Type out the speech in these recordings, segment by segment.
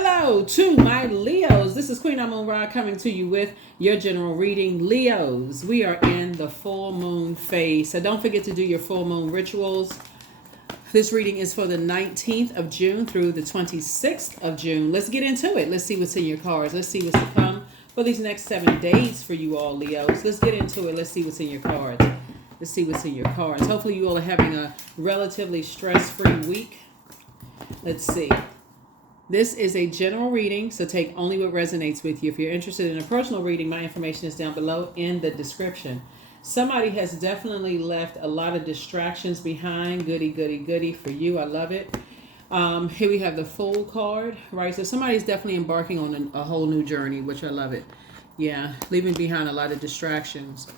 Hello to my Leos. This is Queen Amun Ra coming to you with your general reading. Leos, we are in the full moon phase. So don't forget to do your full moon rituals. This reading is for the 19th of June through the 26th of June. Let's get into it. Let's see what's in your cards. Let's see what's to come for these next 7 days for you all, Leos. Let's get into it. Let's see what's in your cards. Let's see what's in your cards. Hopefully you all are having a relatively stress-free week. Let's see. This is a general reading, so take only what resonates with you. If you're interested in a personal reading, my information is down below in the description. Somebody has definitely left a lot of distractions behind. Goody, goody, goody for you. I love it. Here we have the Fool card, right? So somebody's definitely embarking on a whole new journey, which I love it. Yeah, leaving behind a lot of distractions.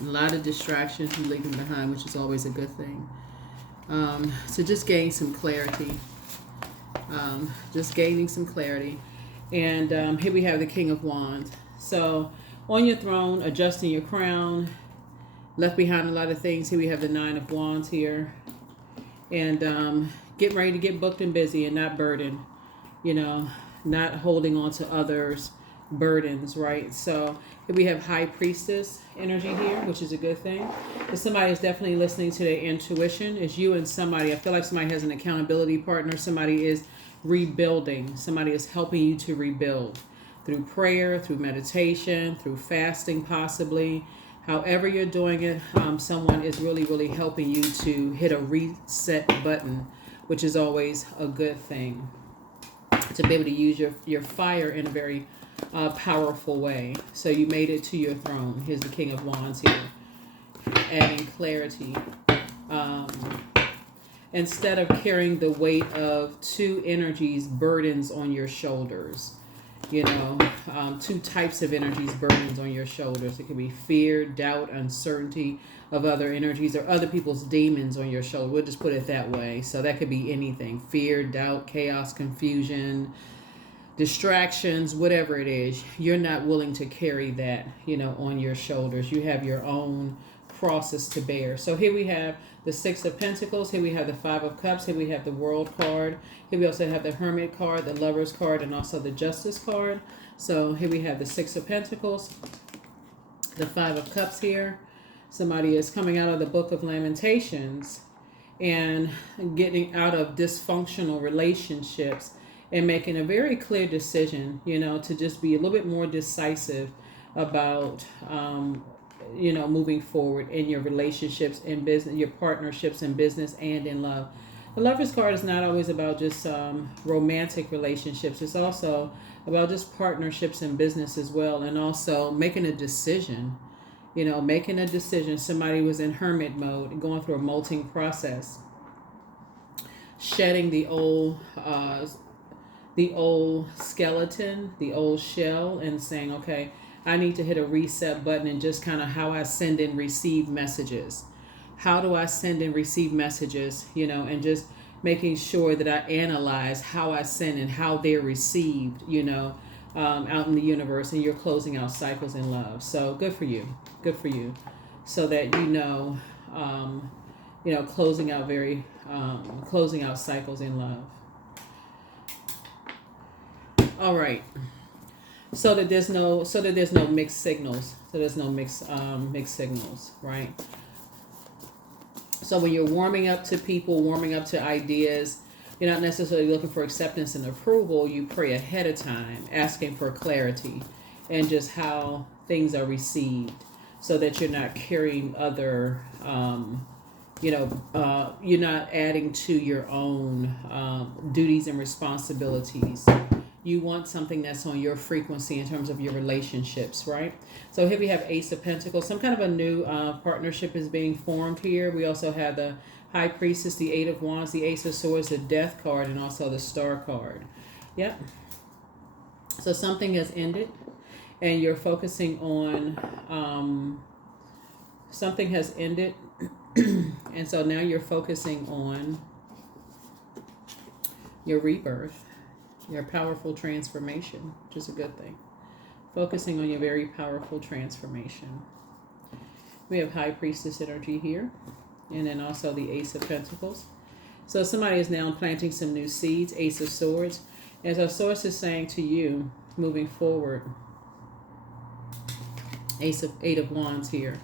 A lot of distractions you're leaving behind, which is always a good thing. So just gain some clarity. Just gaining some clarity. And here we have the King of Wands. So on your throne, adjusting your crown, left behind a lot of things. Here we have the Nine of Wands here. And getting ready to get booked and busy and not burdened, not holding on to others' burdens, right? So here we have High Priestess energy here, which is a good thing. If somebody is definitely listening to their intuition, it's you and somebody. I feel like somebody has an accountability partner. Somebody is rebuilding. Somebody is helping you to rebuild through prayer, through meditation, through fasting possibly. However you're doing it, someone is really, really helping you to hit a reset button, which is always a good thing. To be able to use your fire in a very powerful way. So you made it to your throne. Here's the King of Wands here. Adding clarity. Instead of carrying the weight of two energies, burdens on your shoulders. Two types of energies, burdens on your shoulders. It could be fear, doubt, uncertainty of other energies or other people's demons on your shoulder. We'll just put it that way. So that could be anything. Fear, doubt, chaos, confusion, distractions, whatever it is. You're not willing to carry that, on your shoulders. You have your own crosses to bear. So here we have the Six of Pentacles. Here we have the Five of Cups. Here we have the World card. Here we also have the Hermit card, the Lovers card, and also the Justice card. So here we have the Six of Pentacles, the Five of Cups here. Somebody is coming out of the Book of Lamentations and getting out of dysfunctional relationships and making a very clear decision, to just be a little bit more decisive about moving forward in your relationships, in business, your partnerships in business and in love. The Lover's card is not always about just romantic relationships. It's also about just partnerships in business as well. And also making a decision, Somebody was in hermit mode, going through a molting process, shedding the old skeleton, the old shell, and saying, okay, I need to hit a reset button and just kind of how I send and receive messages. How do I send and receive messages, and just making sure that I analyze how I send and how they're received, out in the universe, and you're closing out cycles in love. So good for you. Good for you. So that, closing out cycles in love. All right. So that there's no mixed signals. So there's no mixed signals, right? So when you're warming up to people, warming up to ideas, you're not necessarily looking for acceptance and approval. You pray ahead of time, asking for clarity and just how things are received, so that you're not carrying other, you're not adding to your own duties and responsibilities. You want something that's on your frequency in terms of your relationships, right? So here we have Ace of Pentacles. Some kind of a new partnership is being formed here. We also have the High Priestess, the Eight of Wands, the Ace of Swords, the Death card, and also the Star card. Yep. So something has ended, and you're focusing on something has ended, and so now you're focusing on your rebirth. Your powerful transformation, which is a good thing. Focusing on your very powerful transformation. We have High Priestess energy here. And then also the Ace of Pentacles. So somebody is now planting some new seeds. Ace of Swords. As our source is saying to you, moving forward, Eight of Wands here,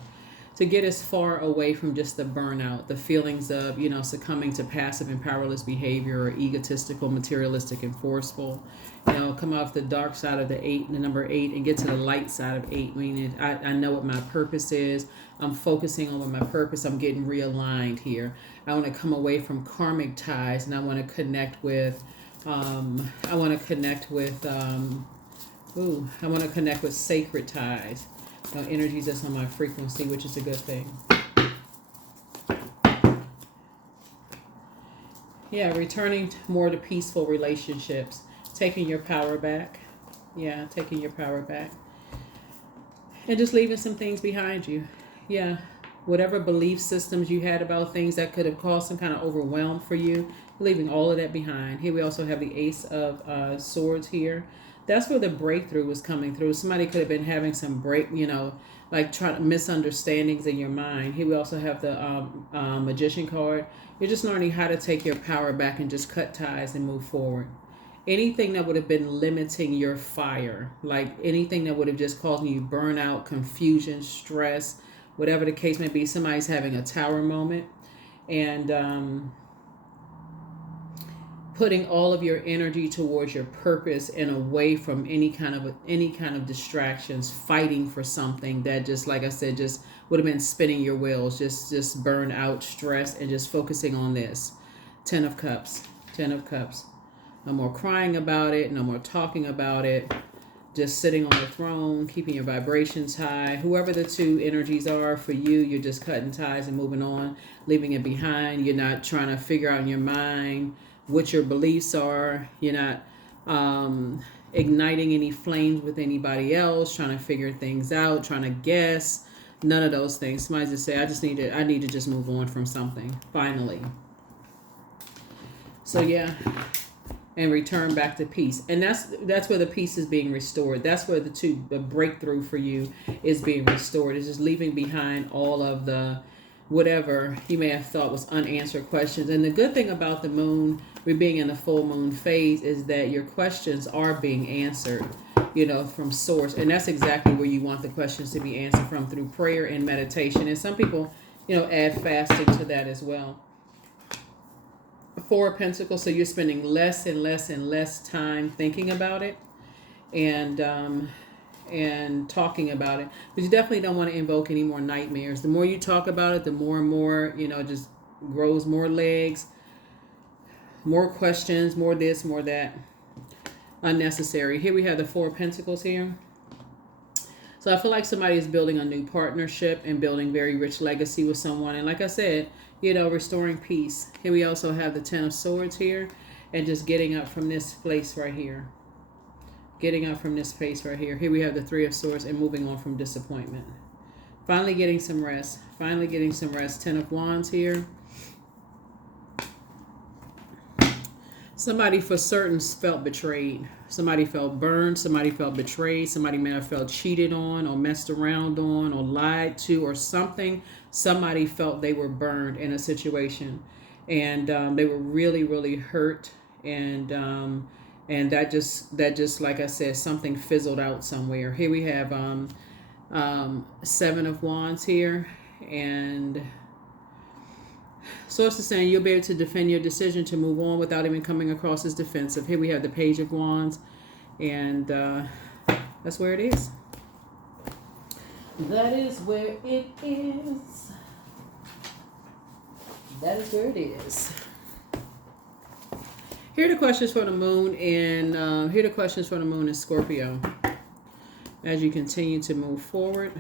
to get us far away from just the burnout, the feelings of, succumbing to passive and powerless behavior, or egotistical, materialistic, and forceful. Come off the dark side of the number 8, and get to the light side of 8, meaning I know what my purpose is. I'm focusing on my purpose. I'm getting realigned here. I want to come away from karmic ties, and I want to connect with, sacred ties. Energies that's on my frequency, which is a good thing. Yeah, returning more to peaceful relationships, taking your power back. Yeah, taking your power back. And just leaving some things behind you. Yeah, whatever belief systems you had about things that could have caused some kind of overwhelm for you, leaving all of that behind. Here we also have the Ace of Swords here. That's where the breakthrough was coming through. Somebody could have been having some misunderstandings in your mind. Here we also have the Magician card. You're just learning how to take your power back and just cut ties and move forward. Anything that would have been limiting your fire, like anything that would have just caused you burnout, confusion, stress, whatever the case may be. Somebody's having a tower moment, and putting all of your energy towards your purpose and away from any kind of distractions, fighting for something that, just like I said, just would have been spinning your wheels, just burned out, stress, and just focusing on this. 10 of Cups. No more crying about it, no more talking about it. Just sitting on the throne, keeping your vibrations high. Whoever the two energies are for you, you're just cutting ties and moving on, leaving it behind. You're not trying to figure out in your mind what your beliefs are. You're not igniting any flames with anybody else, trying to figure things out, trying to guess. None of those things. Somebody just say, I need to just move on from something, finally. So yeah, and return back to peace. And that's where the peace is being restored. That's where the breakthrough for you is being restored. It's just leaving behind all of the whatever you may have thought was unanswered questions. And the good thing about the moon, we being in the full moon phase, is that your questions are being answered, from source. And that's exactly where you want the questions to be answered from, through prayer and meditation. And some people, add fasting to that as well. 4 of Pentacles, so you're spending less and less and less time thinking about it and talking about it. But you definitely don't want to invoke any more nightmares. The more you talk about it, the more and more, just grows more legs, more questions, more this, more that. Unnecessary. Here we have the 4 of Pentacles here. So I feel like somebody is building a new partnership and building very rich legacy with someone. And like I said, restoring peace. Here we also have the 10 of Swords here, and just getting up from this place right here. Getting up from this place right here. Here we have the 3 of Swords, and moving on from disappointment. Finally getting some rest. 10 of Wands here. Somebody for certain felt betrayed. Somebody felt burned. Somebody felt betrayed. Somebody may have felt cheated on, or messed around on, or lied to, or something. Somebody felt they were burned in a situation, and they were really, really hurt. And that just like I said, something fizzled out somewhere. Here we have 7 of Wands here, and Source is saying you'll be able to defend your decision to move on without even coming across as defensive. Here we have the Page of Wands, and that's where it is. That is where it is. That is where it is. Here are the questions for the moon, and here are the questions for the moon in Scorpio. As you continue to move forward.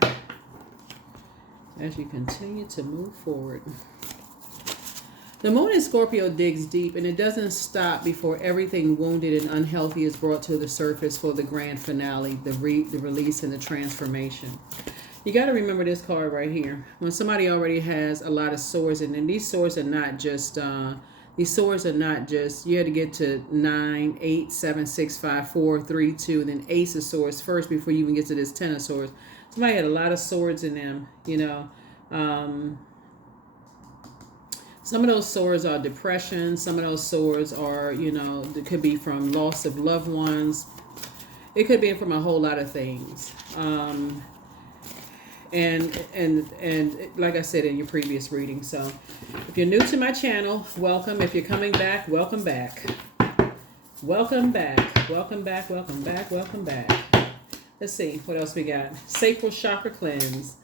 The moon in Scorpio digs deep, and it doesn't stop before everything wounded and unhealthy is brought to the surface for the grand finale, the release and the transformation. You got to remember this card right here. When somebody already has a lot of swords, and then these swords are not just, you had to get to 9, 8, 7, 6, 5, 4, 3, 2, and then Ace of Swords first before you even get to this 10 of Swords. Somebody had a lot of swords in them, Some of those sores are depression. Some of those sores are, it could be from loss of loved ones. It could be from a whole lot of things. And like I said in your previous reading. So if you're new to my channel, welcome. If you're coming back, welcome back. Welcome back. Welcome back. Welcome back. Welcome back. Let's see what else we got. Sacral chakra cleanse.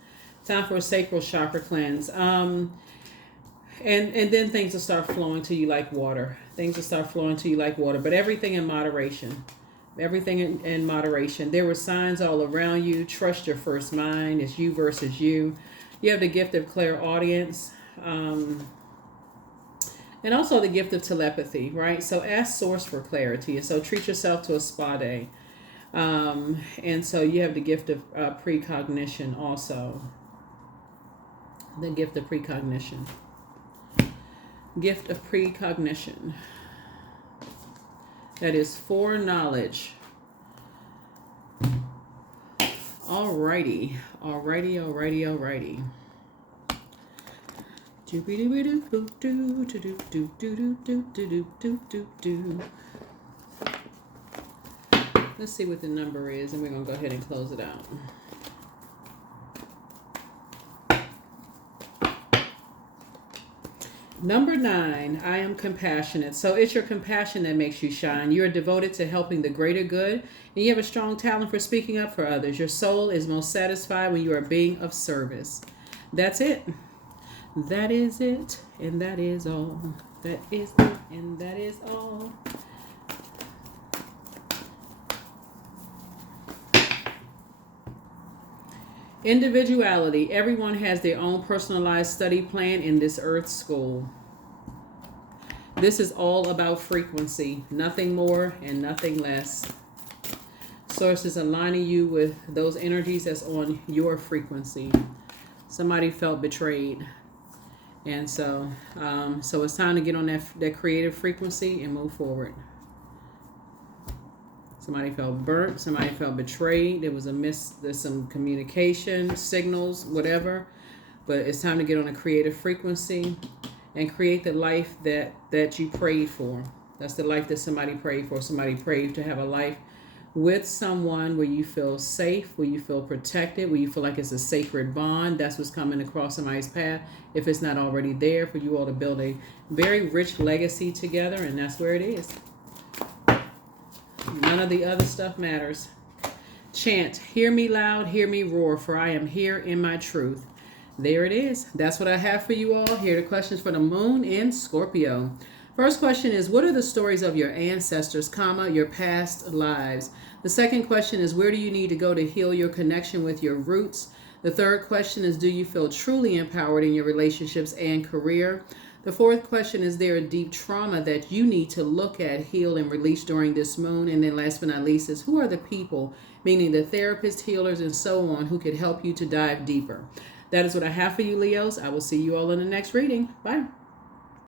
Time for a sacral chakra cleanse. And then things will start flowing to you like water. Things will start flowing to you like water, but everything in moderation. Everything in moderation. There were signs all around you. Trust your first mind. It's you versus you. You have the gift of clairaudience. And also the gift of telepathy, right? So ask source for clarity. And so treat yourself to a spa day. And so you have the gift of precognition also. The gift of precognition. Gift of precognition. That is foreknowledge. Alrighty. Let's see what the number is, and we're going to go ahead and close it out. Number 9, I am compassionate. So it's your compassion that makes you shine. You are devoted to helping the greater good, and you have a strong talent for speaking up for others. Your soul is most satisfied when you are being of service. That's it. That is it, and that is all. That is it, and that is all. Individuality. Everyone has their own personalized study plan in this earth school. This is all about frequency. Nothing more and nothing less. Source is aligning you with those energies that's on your frequency. Somebody felt betrayed. And so it's time to get on that creative frequency and move forward. Somebody felt burnt. Somebody felt betrayed. There's some communication, signals, whatever. But it's time to get on a creative frequency and create the life that you prayed for. That's the life that somebody prayed for. Somebody prayed to have a life with someone where you feel safe, where you feel protected, where you feel like it's a sacred bond. That's what's coming across somebody's path. If it's not already there, for you all to build a very rich legacy together, and that's where it is. None of the other stuff matters. Chant, hear me loud, hear me roar, for I am here in my truth. There it is. That's what I have for you all. Here are the questions for the moon in Scorpio. First question is, what are the stories of your ancestors, your past lives? The second question is, where do you need to go to heal your connection with your roots? The third question is, do you feel truly empowered in your relationships and career? The fourth question is, there a deep trauma that you need to look at, heal, and release during this moon? And then last but not least is, who are the people, meaning the therapists, healers, and so on, who could help you to dive deeper? That is what I have for you, Leos. I will see you all in the next reading. Bye.